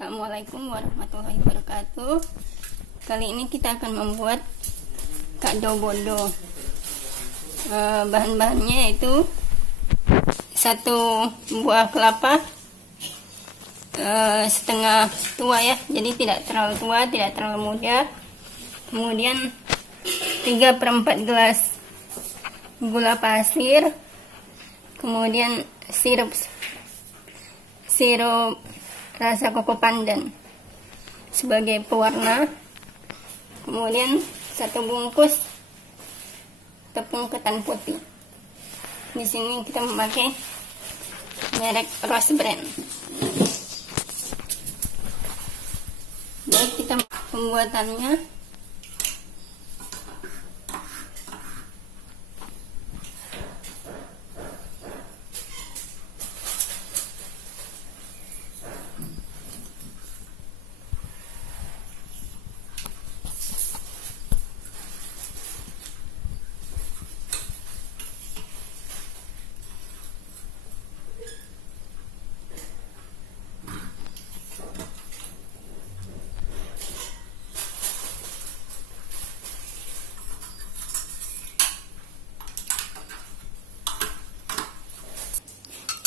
Assalamualaikum warahmatullahi wabarakatuh. Kali ini kita akan membuat kado bodo. Bahan-bahannya yaitu 1 buah kelapa setengah tua ya, jadi tidak terlalu tua, tidak terlalu muda. Kemudian 3/4 gelas gula pasir, kemudian sirup rasa koko pandan sebagai pewarna, kemudian 1 bungkus tepung ketan putih. Di sini kita memakai merek Rose Brand. Baik, kita pembuatannya.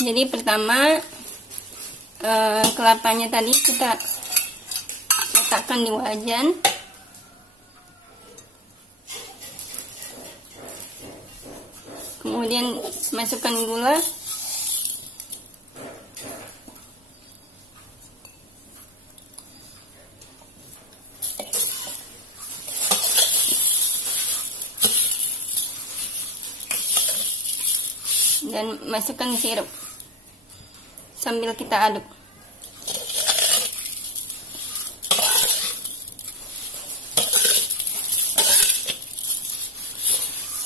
Jadi pertama kelapanya tadi kita letakkan di wajan, kemudian masukkan gula, dan masukkan sirup sambil kita aduk.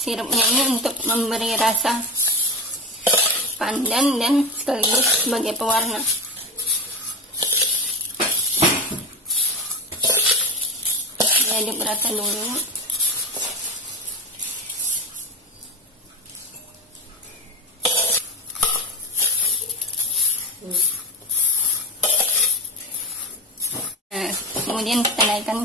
Sirupnya ini untuk memberi rasa pandan dan sekaligus sebagai pewarna. Diaduk rata dulu. Nah, kemudian kita naikkan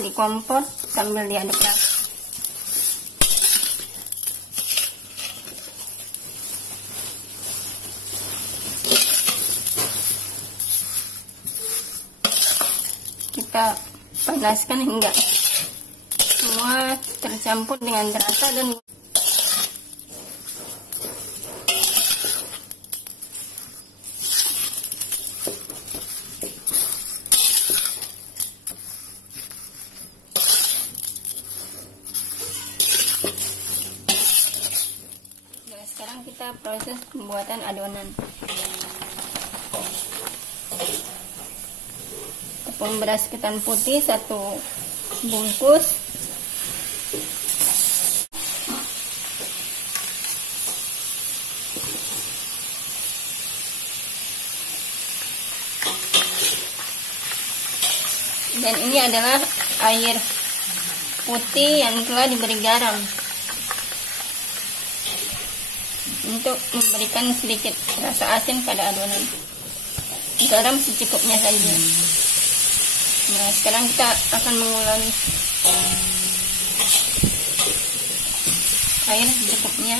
di kompor sambil diaduk rata. Kita panaskan hingga semua tercampur dengan rata dan sekarang kita proses pembuatan adonan. Tepung beras ketan putih 1 bungkus, dan ini adalah air putih yang telah diberi garam untuk memberikan sedikit rasa asin pada adonan. Garam secukupnya saja. Nah, sekarang kita akan mengulangi air secukupnya.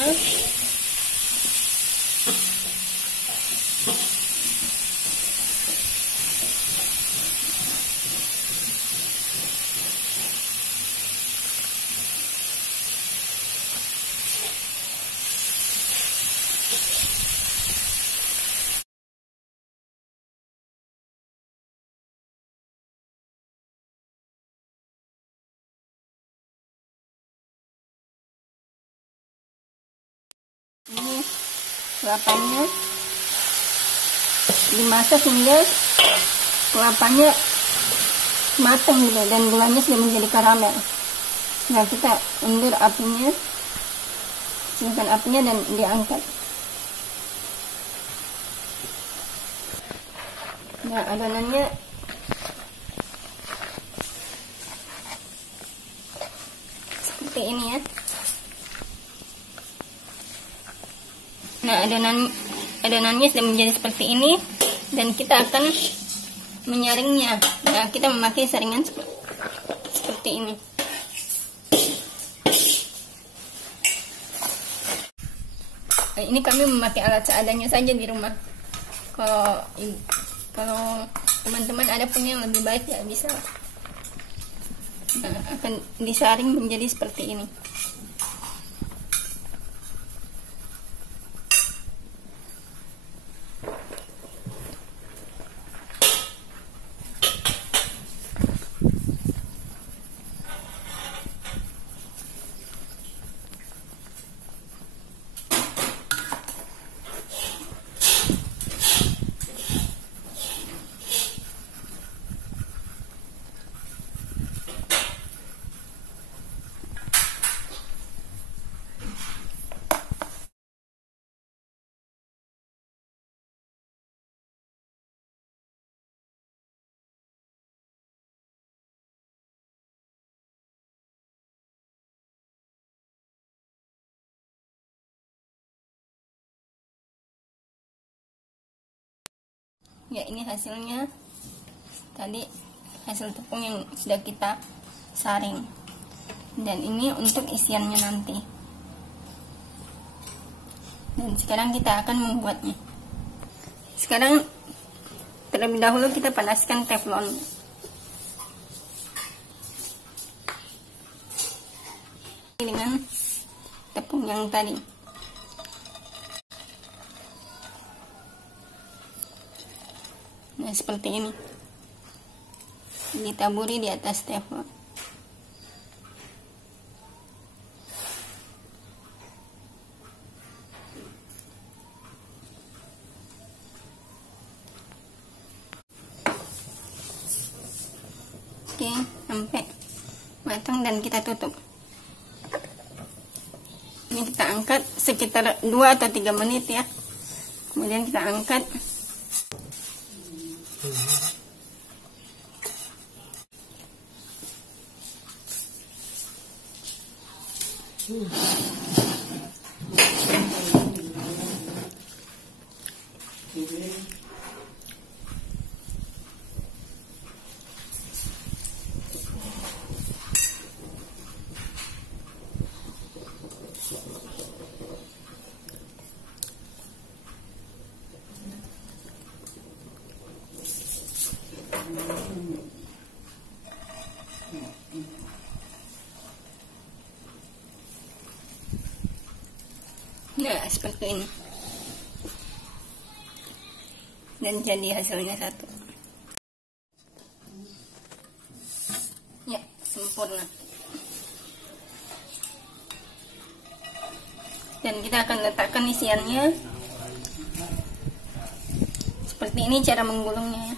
Ini kelapanya dimasak hingga kelapanya matang gitu, dan gulanya sudah menjadi karamel. Nah, kita undur apinya, kecilkan apinya dan diangkat. Nah, adonannya seperti ini ya. Nah, adonan adonannya sudah menjadi seperti ini, dan kita akan menyaringnya. Nah, kita memakai saringan seperti ini. Nah, ini kami memakai alat seadanya saja di rumah. Kalau teman-teman ada punya yang lebih baik, ya bisa. Nah, akan disaring menjadi seperti ini. Ya, ini hasilnya. Tadi hasil tepung yang sudah kita saring, dan ini untuk isiannya nanti. Dan sekarang kita akan membuatnya. Sekarang terlebih dahulu kita panaskan teflon dengan tepung yang tadi. Nah, seperti ini. Ditaburi di atas teflon. Oke, sampai matang dan kita tutup. Ini kita angkat sekitar 2 atau 3 menit ya. Kemudian kita angkat. Nah, seperti ini. Dan jadi hasilnya satu. Ya, sempurna. Dan kita akan letakkan isiannya. Seperti ini cara menggulungnya ya.